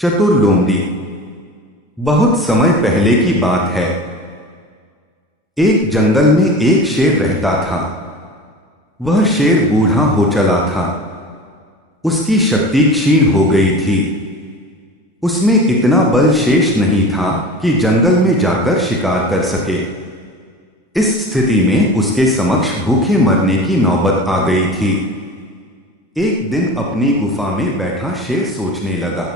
चतुर लोमड़ी। बहुत समय पहले की बात है। एक जंगल में एक शेर रहता था। वह शेर बूढ़ा हो चला था। उसकी शक्ति क्षीण हो गई थी। उसमें इतना बल शेष नहीं था कि जंगल में जाकर शिकार कर सके। इस स्थिति में उसके समक्ष भूखे मरने की नौबत आ गई थी। एक दिन अपनी गुफा में बैठा शेर सोचने लगा,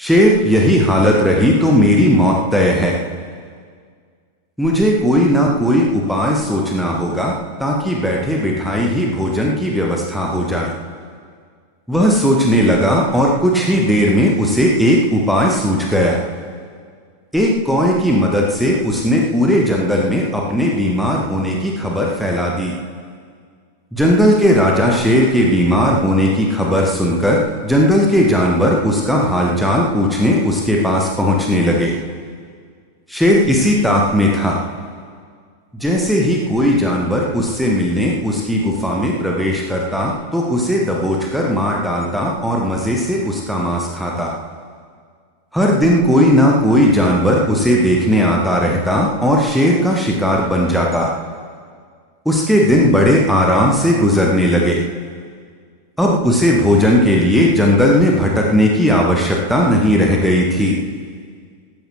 शेर, यही हालत रही तो मेरी मौत तय है। मुझे कोई ना कोई उपाय सोचना होगा ताकि बैठे बिठाई ही भोजन की व्यवस्था हो जाए। वह सोचने लगा और कुछ ही देर में उसे एक उपाय सूझ गया। एक कौए की मदद से उसने पूरे जंगल में अपने बीमार होने की खबर फैला दी। जंगल के राजा शेर के बीमार होने की खबर सुनकर जंगल के जानवर उसका हालचाल पूछने उसके पास पहुंचने लगे। शेर इसी ताक में था। जैसे ही कोई जानवर उससे मिलने उसकी गुफा में प्रवेश करता तो उसे दबोचकर मार डालता और मजे से उसका मांस खाता। हर दिन कोई ना कोई जानवर उसे देखने आता रहता और शेर का शिकार बन जाता। उसके दिन बड़े आराम से गुजरने लगे। अब उसे भोजन के लिए जंगल में भटकने की आवश्यकता नहीं रह गई थी।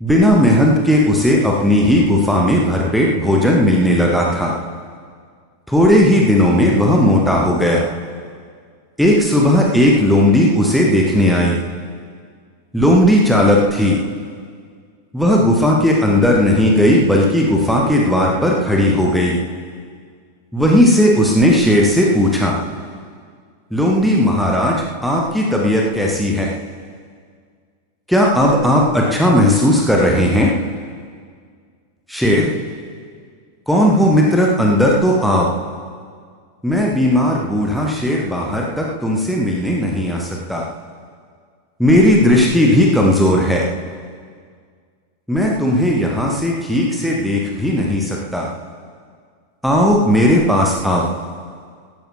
बिना मेहनत के उसे अपनी ही गुफा में भरपेट भोजन मिलने लगा था। थोड़े ही दिनों में वह मोटा हो गया। एक सुबह एक लोमड़ी उसे देखने आई। लोमड़ी चालाक थी। वह गुफा के अंदर नहीं गई बल्कि गुफा के द्वार पर खड़ी हो गई। वहीं से उसने शेर से पूछा, लोमड़ी महाराज, आपकी तबीयत कैसी है? क्या अब आप अच्छा महसूस कर रहे हैं? शेर, कौन हो मित्र, अंदर तो आओ। मैं बीमार बूढ़ा शेर बाहर तक तुमसे मिलने नहीं आ सकता। मेरी दृष्टि भी कमजोर है। मैं तुम्हें यहां से ठीक से देख भी नहीं सकता। आओ मेरे पास आओ।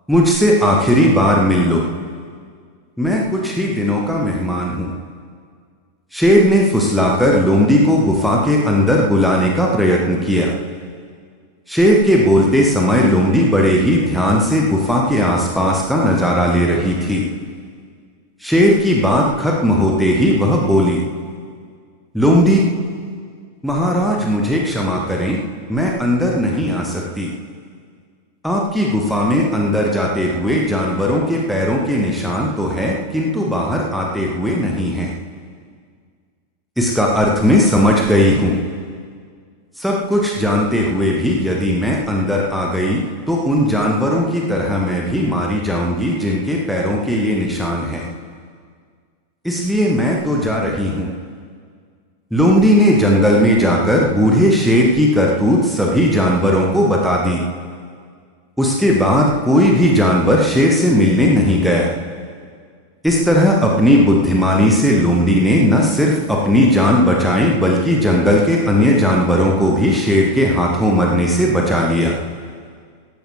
मुझसे आखिरी बार मिल लो। मैं कुछ ही दिनों का मेहमान हूं। शेर ने फुसलाकर लोमड़ी को गुफा के अंदर बुलाने का प्रयत्न किया। शेर के बोलते समय लोमड़ी बड़े ही ध्यान से गुफा के आसपास का नजारा ले रही थी। शेर की बात खत्म होते ही वह बोली, लोमड़ी महाराज, मुझे क्षमा करें, मैं अंदर नहीं आ सकती। आपकी गुफा में अंदर जाते हुए जानवरों के पैरों के निशान तो है, किंतु बाहर आते हुए नहीं हैं। इसका अर्थ मैं समझ गई हूं। सब कुछ जानते हुए भी यदि मैं अंदर आ गई तो उन जानवरों की तरह मैं भी मारी जाऊंगी जिनके पैरों के ये निशान हैं। इसलिए मैं तो जा रही हूं। लोमड़ी ने जंगल में जाकर बूढ़े शेर की करतूत सभी जानवरों को बता दी। उसके बाद कोई भी जानवर शेर से मिलने नहीं गया। इस तरह अपनी बुद्धिमानी से लोमड़ी ने न सिर्फ अपनी जान बचाई बल्कि जंगल के अन्य जानवरों को भी शेर के हाथों मरने से बचा लिया।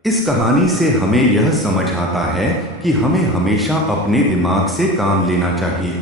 इस कहानी से हमें यह समझ आता है कि हमें हमेशा अपने दिमाग से काम लेना चाहिए।